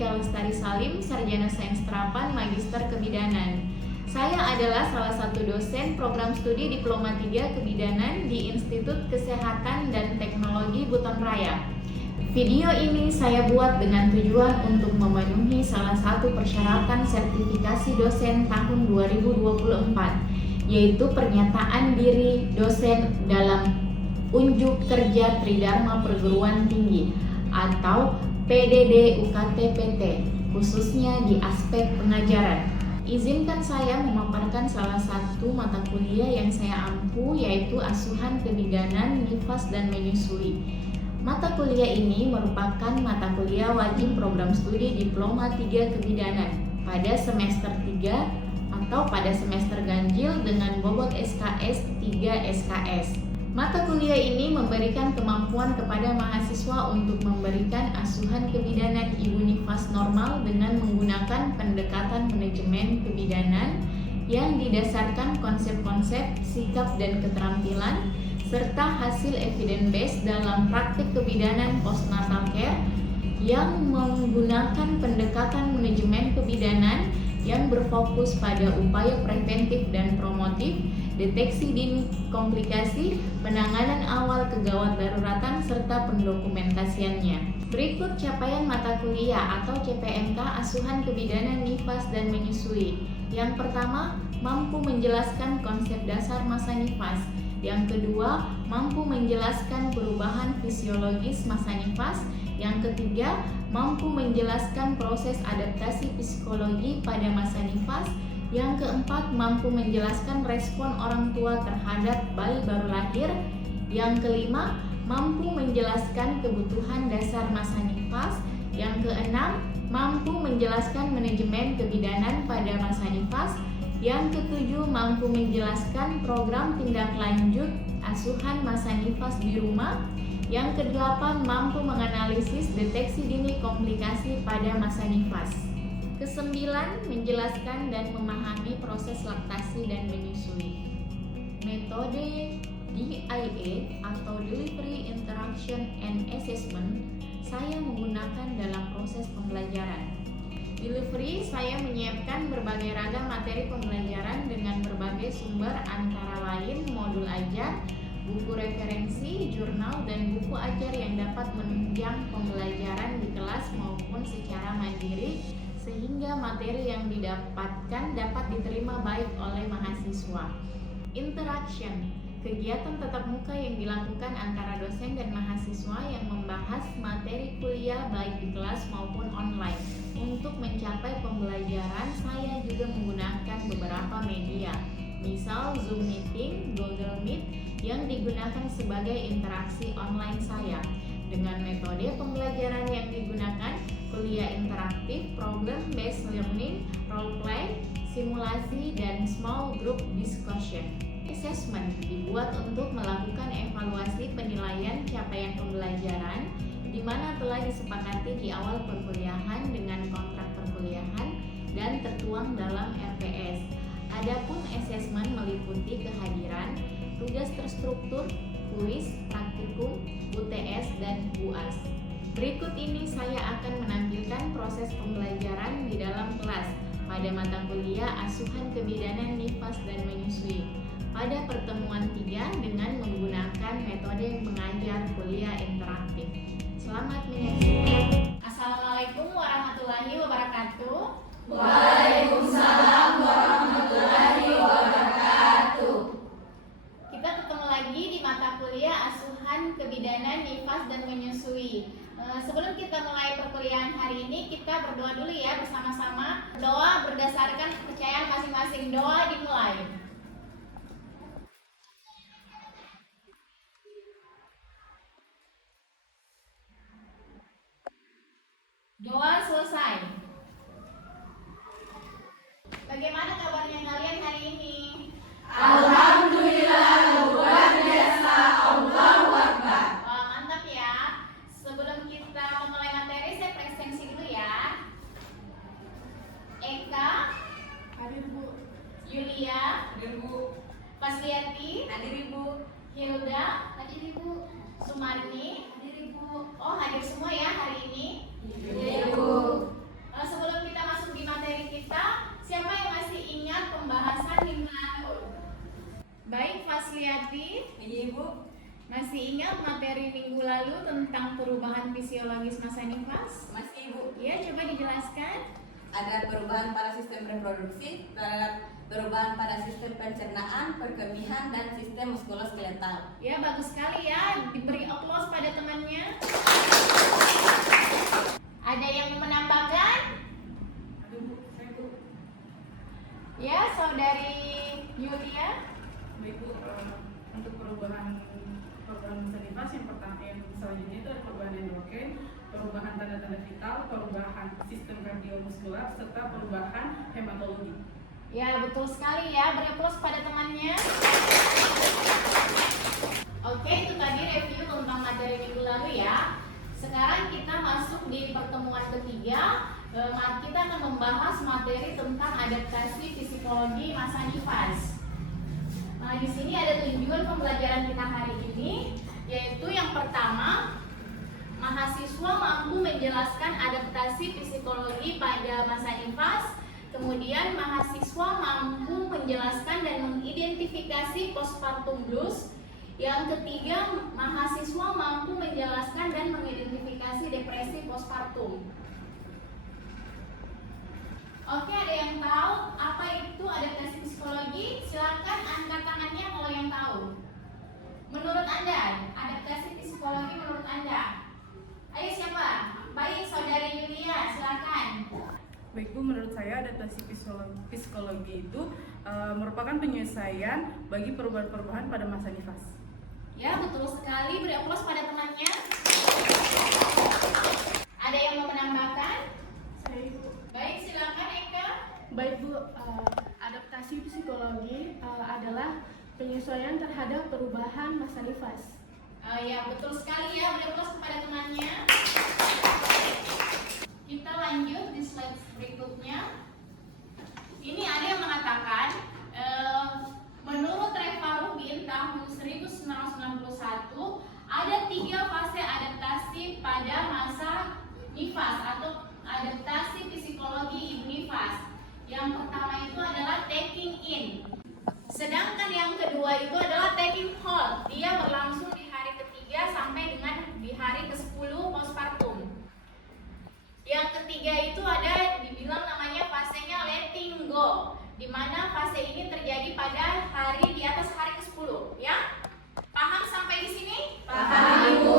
Eka Lestari Salim, Sarjana Sains Terapan, Magister Kebidanan. Saya adalah salah satu dosen program studi Diploma 3 Kebidanan di Institut Kesehatan dan Teknologi Buton Raya. Video ini saya buat dengan tujuan untuk memenuhi salah satu persyaratan sertifikasi dosen tahun 2024, yaitu pernyataan diri dosen dalam unjuk kerja Tridharma Perguruan Tinggi atau PDD UKT-PT, khususnya di aspek pengajaran. Izinkan saya memaparkan salah satu mata kuliah yang saya ampu, yaitu Asuhan Kebidanan, Nifas dan Menyusui. Mata kuliah ini merupakan mata kuliah wajib program studi Diploma 3 Kebidanan pada semester 3 atau pada semester ganjil dengan bobot SKS 3 SKS. Mata kuliah ini memberikan kemampuan kepada mahasiswa untuk memberikan asuhan kebidanan Ibu Nifas normal dengan menggunakan pendekatan manajemen kebidanan yang didasarkan konsep-konsep, sikap dan keterampilan serta hasil evidence based dalam praktik kebidanan postnatal care yang menggunakan pendekatan manajemen kebidanan yang berfokus pada upaya preventif dan promotif, deteksi dini komplikasi, penanganan awal kegawat daruratan serta pendokumentasiannya. Berikut capaian mata kuliah atau CPMK Asuhan Kebidanan, Nifas dan Menyusui. Yang pertama, mampu menjelaskan konsep dasar masa nifas. Yang kedua, mampu menjelaskan perubahan fisiologis masa nifas. Yang ketiga, mampu menjelaskan proses adaptasi psikologi pada masa nifas. Yang keempat, mampu menjelaskan respon orang tua terhadap bayi baru lahir. Yang kelima, mampu menjelaskan kebutuhan dasar masa nifas. Yang keenam, mampu menjelaskan manajemen kebidanan pada masa nifas. Yang ketujuh, mampu menjelaskan program tindak lanjut asuhan masa nifas di rumah. Yang kedelapan, mampu menganalisis deteksi dini komplikasi pada masa nifas. Kesembilan, menjelaskan dan memahami proses laktasi dan menyusui. Metode DIA atau Delivery Interaction and Assessment saya menggunakan dalam proses pembelajaran. Delivery, saya menyiapkan berbagai ragam materi pembelajaran dengan berbagai sumber antara lain modul ajar, buku referensi, jurnal, dan buku ajar yang dapat menunjang pembelajaran di kelas maupun secara mandiri sehingga materi yang didapatkan dapat diterima baik oleh mahasiswa. Interaction, kegiatan tatap muka yang dilakukan antara dosen dan mahasiswa yang membahas materi kuliah baik di kelas maupun online. Untuk mencapai pembelajaran, saya juga menggunakan beberapa media, misal Zoom Meeting, Google Meet yang digunakan sebagai interaksi online saya. Dengan metode pembelajaran yang digunakan, kuliah interaktif, problem-based learning, role play, simulasi, dan small group discussion. Assessment dibuat untuk melakukan evaluasi penilaian capaian pembelajaran di mana telah disepakati di awal perkuliahan dengan kontrak perkuliahan dan tertuang dalam RPS. Adapun assessment meliputi kehadiran, tugas terstruktur, kuis, praktikum, UTS, dan UAS. Berikut ini saya akan menampilkan proses pembelajaran di dalam kelas pada mata kuliah Asuhan Kebidanan, Nifas dan Menyusui pada pertemuan 3 dengan menggunakan metode mengajar kuliah interaktif. Selamat menyaksikan. Assalamualaikum warahmatullahi wabarakatuh. Waalaikumsalam warahmatullahi wabarakatuh. Kita ketemu lagi di mata kuliah Asuhan Kebidanan, Nifas dan Menyusui. Sebelum kita mulai perkuliahan hari ini, kita berdoa dulu ya bersama-sama. Doa berdasarkan kepercayaan masing-masing. Doa dimulai. Doa selesai. Bagaimana kabarnya kalian hari ini? Alhamdulillah, luar biasa. Allahu Akbar. Wah, mantap ya. Sebelum kita memulai materi, saya presensi dulu ya. Eka, Hadir Bu. Yulia, Hadir Bu. Pasliati, Hadir Ibu. Hilda, hadir Ibu. Sumarni, hadir Ibu. Oh, hadir semua ya hari ini. Hadir Bu. ingat materi minggu lalu tentang perubahan fisiologis masa nifas? Masih Ibu. Ya, coba dijelaskan. Ada perubahan pada sistem reproduksi, perubahan pada sistem pencernaan, perkemihan, dan sistem muskuloskeletal. Ya, bagus sekali ya. Diberi aplaus pada temannya. Ada yang menambahkan? Ada Bu, saya Bu. Ya, saudari Yulia. Baik Bu, untuk perubahan masa nifas yang pertama yang selanjutnya itu ada perubahan endokrin, perubahan tanda-tanda vital, perubahan sistem kardiomuskular, serta perubahan hematologi. Ya, betul sekali ya. Beri aplaus pada temannya. Oke, itu tadi review tentang materi minggu lalu ya. Sekarang kita masuk di pertemuan ketiga. Kita akan membahas materi tentang adaptasi psikologi masa nifas. Nah, di sini ada tujuan pembelajaran kita hari ini, yaitu yang pertama, mahasiswa mampu menjelaskan adaptasi psikologi pada masa nifas. Kemudian mahasiswa mampu menjelaskan dan mengidentifikasi postpartum blues. Yang ketiga, mahasiswa mampu menjelaskan dan mengidentifikasi depresi postpartum. Oke, ada yang tahu apa itu adaptasi psikologi? Silakan angkat tangannya kalau yang tahu. Menurut Anda, adaptasi psikologi menurut Anda? Ayo siapa? Baik, saudari Yulia, silakan. Baik Bu, menurut saya adaptasi psikologi itu merupakan penyesuaian bagi perubahan-perubahan pada masa nifas. Ya, betul sekali. Beri aplaus pada temannya. Ada yang mau menambahkan? Saya Ibu. Baik, silakan Eka. Baik Bu, adaptasi psikologi adalah penyesuaian terhadap perubahan masa nifas. Ya, betul sekali ya. Beri aplaus kepada temannya. Kita lanjut di slide berikutnya. Ini ada yang mengatakan, menurut Reva Rubin tahun 1991 ada 3 fase adaptasi pada masa nifas atau adaptasi psikologi ibu nifas. Yang pertama itu adalah taking in. Sedangkan yang kedua itu adalah taking hold. Dia berlangsung di hari ketiga sampai dengan di hari ke-10 postpartum. Yang ketiga itu ada dibilang namanya fasenya letting go, di mana fase ini terjadi pada hari di atas hari ke-10, ya? Paham sampai di sini? Paham, Ibu.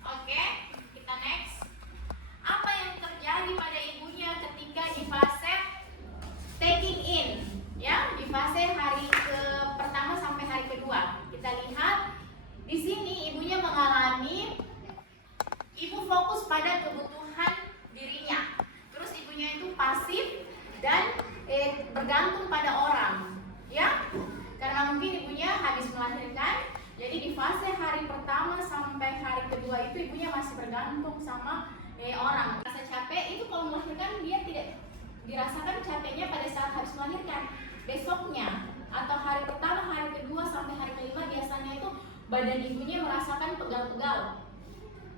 Oke, kita next. Apa yang terjadi pada ibunya ketika di fase taking in, ya? Di fase hari pertama sampai hari kedua. Kita lihat di sini ibunya mengalami, ibu fokus pada kebutuhan dirinya. Terus ibunya itu pasif dan bergantung pada orang, ya? Karena mungkin ibunya habis melahirkan, jadi di fase hari pertama sampai hari kedua itu ibunya masih bergantung sama orang. Rasa capek itu kalau melahirkan dia tidak dirasakan capeknya pada saat habis melahirkan. Besoknya atau hari pertama, hari kedua sampai hari kelima biasanya itu badan ibunya merasakan pegal-pegal.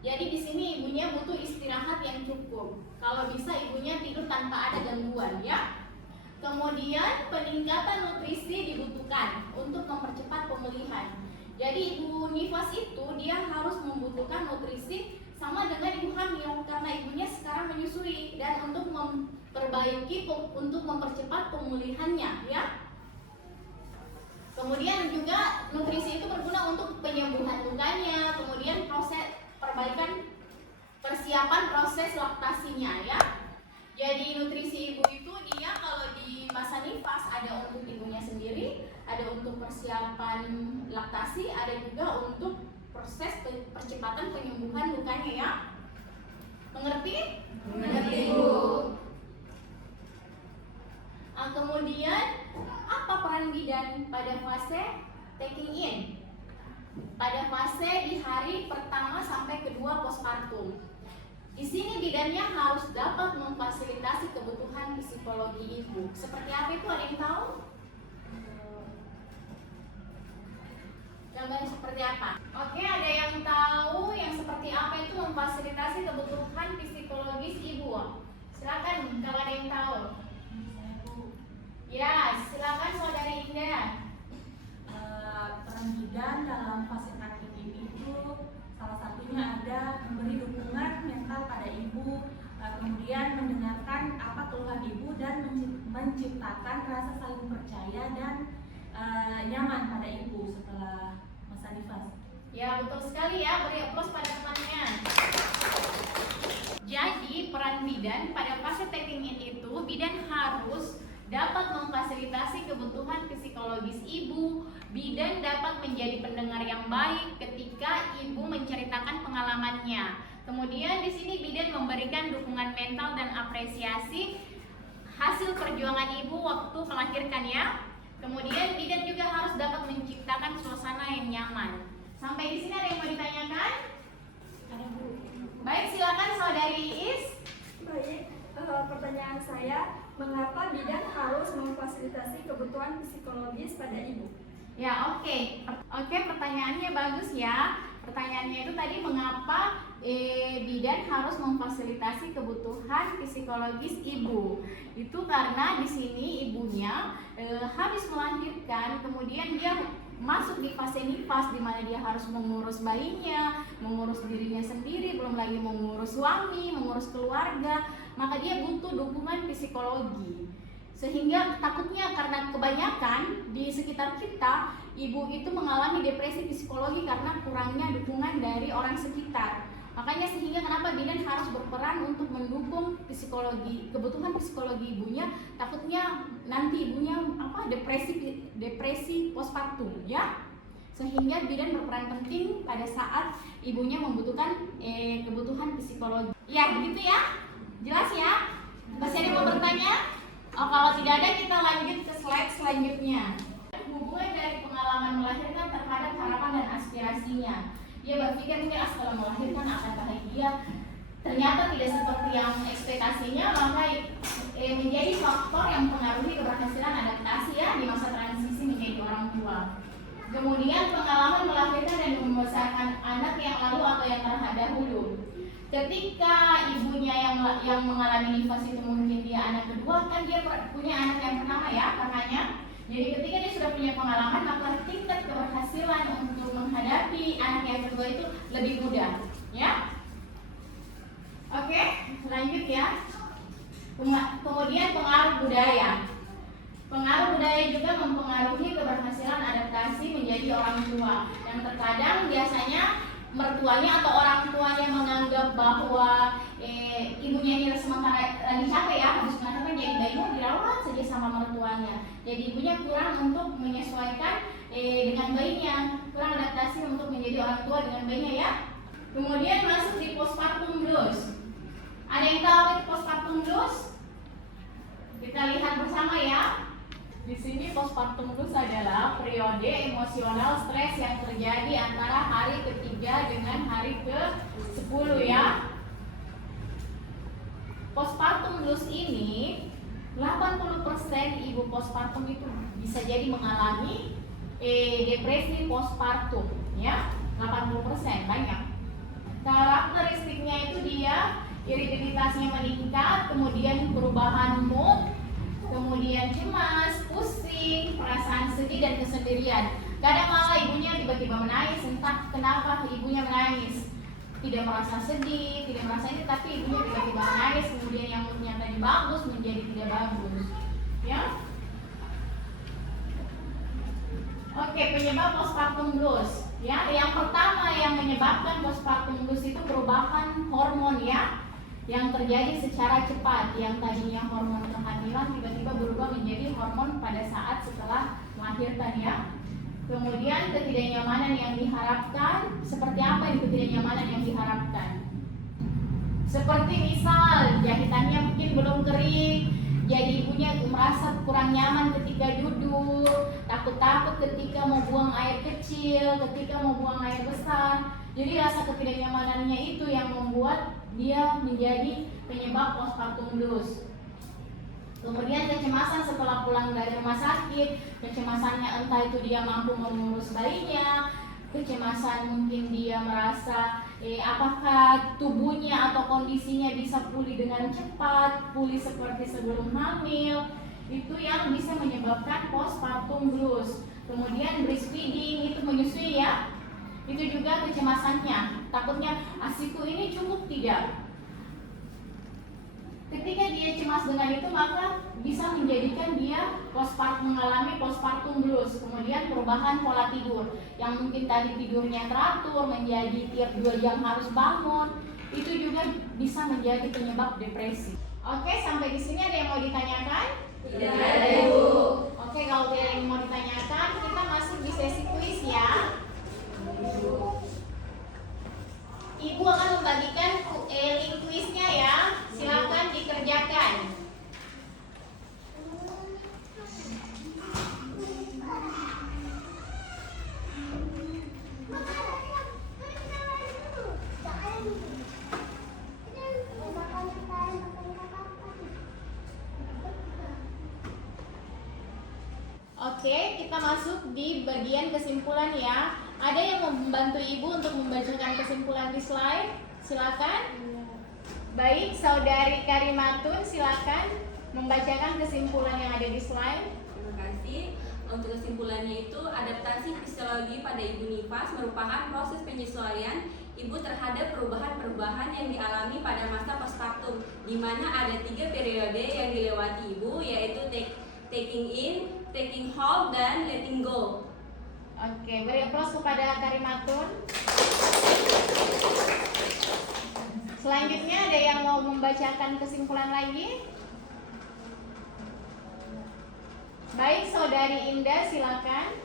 Jadi di sini ibunya butuh istirahat yang cukup. Kalau bisa ibunya tidur tanpa ada gangguan, ya. Kemudian peningkatan nutrisi dibutuhkan untuk mempercepat pemulihan. Jadi ibu nifas itu dia harus membutuhkan nutrisi sama dengan ibu hamil karena ibunya sekarang menyusui dan untuk memperbaiki untuk mempercepat pemulihannya, ya. Kemudian juga nutrisi itu berguna untuk penyembuhan lukanya, kemudian proses perbaikan persiapan proses laktasinya, ya. Jadi nutrisi ibu itu dia kalau di masa nifas ada untuk ibunya sendiri, ada untuk persiapan laktasi, ada juga untuk proses percepatan penyembuhan lukanya, ya. Mengerti? Mengerti, Bu. Nah, kemudian apa peran bidan pada fase taking in? Pada fase di hari pertama sampai kedua postpartum. Di sini bidannya harus dapat memfasilitasi kebutuhan psikologi ibu. Seperti apa itu, ada yang tahu? Gambarnya seperti apa? Oke, ada yang tahu yang seperti apa itu memfasilitasi kebutuhan psikologis ibu? Silakan kalau ada yang tahu. Ya, silakan saudari Indah. Peran bidan dalam fase taking ini ibu, kemudian mendengarkan apa keluhan ibu dan menciptakan rasa saling percaya dan nyaman pada ibu setelah masa nifas. Ya, betul sekali ya, beri aplaus pada temannya. Jadi, peran bidan pada fase tapping in itu, bidan harus dapat memfasilitasi kebutuhan psikologis ibu. Bidan dapat menjadi pendengar yang baik ketika ibu menceritakan pengalamannya. Kemudian di sini bidan memberikan dukungan mental dan apresiasi hasil perjuangan ibu waktu melahirkan ya. Kemudian bidan juga harus dapat menciptakan suasana yang nyaman. Sampai di sini ada yang mau ditanyakan? Ada Bu. Baik, silakan saudari Iis. Baik, pertanyaan saya, mengapa bidan harus memfasilitasi kebutuhan psikologis pada ibu? Ya, oke, pertanyaannya bagus ya. Pertanyaannya itu tadi mengapa bidan harus memfasilitasi kebutuhan psikologis ibu. Itu karena di sini ibunya habis melahirkan, kemudian dia masuk di fase nifas di mana dia harus mengurus bayinya, mengurus dirinya sendiri, belum lagi mengurus suami, mengurus keluarga, maka dia butuh dukungan psikologi. Sehingga takutnya karena kebanyakan di sekitar kita, ibu itu mengalami depresi psikologi karena kurangnya dukungan dari orang sekitar. Makanya sehingga kenapa bidan harus berperan untuk mendukung psikologi, kebutuhan psikologi ibunya. Takutnya nanti ibunya depresi postpartum ya. Sehingga bidan berperan penting pada saat ibunya membutuhkan kebutuhan psikologi. Ya, begitu ya? Jelas ya? Masih ada yang mau bertanya? Oh, kalau tidak ada kita lanjut ke slide selanjutnya. Hubungan dari pengalaman melahirkan terhadap harapan dan aspirasinya. Dia berpikir mungkin setelah melahirkan akan bahagia, ternyata tidak seperti yang ekspektasinya, maka menjadi faktor yang mempengaruhi keberhasilan adaptasi ya di masa transisi menjadi orang tua. Kemudian pengalaman melahirkan dan membesarkan anak yang lalu atau yang terdahulu. Ketika ibunya yang mengalami nifas itu mungkin dia anak kedua, kan dia punya anak yang pertama ya kakaknya. Jadi ketika dia sudah punya pengalaman, maka tingkat keberhasilan untuk menghadapi anak yang kedua itu lebih mudah, ya. Oke, lanjut ya. Kemudian pengaruh budaya. Pengaruh budaya juga mempengaruhi keberhasilan adaptasi menjadi orang tua. Yang terkadang biasanya mertuanya atau orang tuanya menganggap bahwa ibunya ini sementara lagi capek ya, habis melahirkan jadi bayinya dirawat saja sama mertuanya. Jadi ibunya kurang untuk menyesuaikan dengan bayinya, kurang adaptasi untuk menjadi orang tua dengan bayinya ya. Kemudian masuk di postpartum blues. Ada yang tahu itu postpartum blues? Kita lihat bersama ya. Di sini postpartum blues adalah periode emosional stres yang terjadi antara hari ketiga dengan hari ke-10 ya. Postpartum blues ini 80% ibu postpartum itu bisa jadi mengalami depresi postpartum ya. 80% banyak. Karakteristiknya itu dia irritabilitasnya meningkat, kemudian perubahan mood, kemudian cemas, pusing, perasaan sedih dan kesendirian. Kadang malah ibunya tiba-tiba menangis, entah kenapa ibunya menangis. Tidak merasa sedih, tidak merasa ini, tapi ibunya tiba-tiba menangis, kemudian yang moodnya tadi bagus menjadi tidak bagus. Ya. Oke, penyebab postpartum blues. Ya, yang pertama yang menyebabkan postpartum blues itu perubahan hormon ya. Yang terjadi secara cepat, yang tadinya hormon kehamilan tiba-tiba berubah menjadi hormon pada saat setelah melahirkan ya. Kemudian ketidaknyamanan yang diharapkan, seperti apa ketidaknyamanan yang diharapkan? Seperti misal jahitannya mungkin belum kering, jadi ibunya merasa kurang nyaman ketika duduk, takut-takut ketika mau buang air kecil, ketika mau buang air besar. Jadi rasa ketidaknyamanannya itu yang membuat dia menjadi penyebab postpartum blues. Kemudian kecemasan setelah pulang dari rumah sakit, kecemasannya entah itu dia mampu mengurus bayinya, kecemasan mungkin dia merasa apakah tubuhnya atau kondisinya bisa pulih dengan cepat, pulih seperti sebelum hamil. Itu yang bisa menyebabkan postpartum blues. Kemudian breastfeeding itu menyusui ya. Itu juga kecemasannya, takutnya ASIku ini cukup tidak, Ketika dia cemas dengan itu, maka bisa menjadikan dia mengalami postpartum blues, kemudian perubahan pola tidur yang mungkin tadi tidurnya teratur menjadi tiap 2 jam harus bangun, itu juga bisa menjadi penyebab depresi. Oke, sampai di sini ada yang mau ditanyakan? Tidak ada, Ibu. Oke, kalau tidak ada yang mau ditanyakan, kita masuk di sesi kuis ya. Ibu akan membagikan link kuisnya ya. Silakan dikerjakan. Oke, kita masuk di bagian kesimpulan ya. Ada yang mau membantu Ibu untuk membacakan kesimpulan di slide? Silakan. Baik, Saudari Karimatun, silakan membacakan kesimpulan yang ada di slide. Terima kasih. Untuk kesimpulannya itu, adaptasi fisiologi pada Ibu Nifas merupakan proses penyesuaian Ibu terhadap perubahan-perubahan yang dialami pada masa postpartum, di mana ada 3 periode yang dilewati Ibu, yaitu taking in, taking hold, dan letting go. Oke, beri aplaus kepada Karimatun. Selanjutnya ada yang mau membacakan kesimpulan lagi? Baik, Saudari Indah, silakan.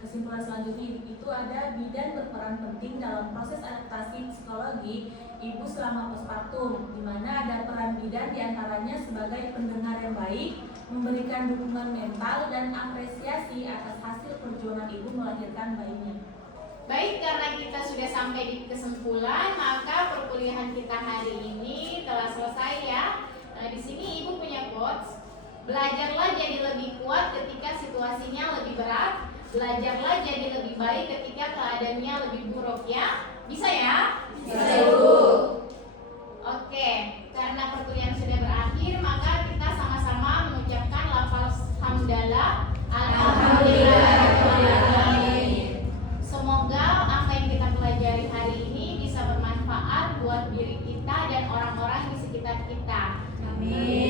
Kesimpulan selanjutnya itu ada bidan berperan penting dalam proses adaptasi psikologi ibu selama postpartum, di mana ada peran bidan diantaranya sebagai pendengar yang baik, memberikan dukungan mental dan apresiasi atas hasil perjuangan ibu melahirkan bayinya. Baik, karena kita sudah sampai di kesimpulan, maka perkuliahan kita hari ini telah selesai ya. Nah, di sini Ibu punya quotes. Belajarlah jadi lebih kuat ketika situasinya lebih berat. Belajarlah jadi lebih baik ketika keadaannya lebih buruk ya. Bisa ya? Bisa, Ibu. Oke, karena perkuliahan sudah berakhir, maka kita sama-sama mengucapkan lafaz hamdalah. Alhamdulillahirrahmanirrahim. Semoga apa yang kita pelajari hari ini bisa bermanfaat buat diri kita dan orang-orang di sekitar kita. Amin.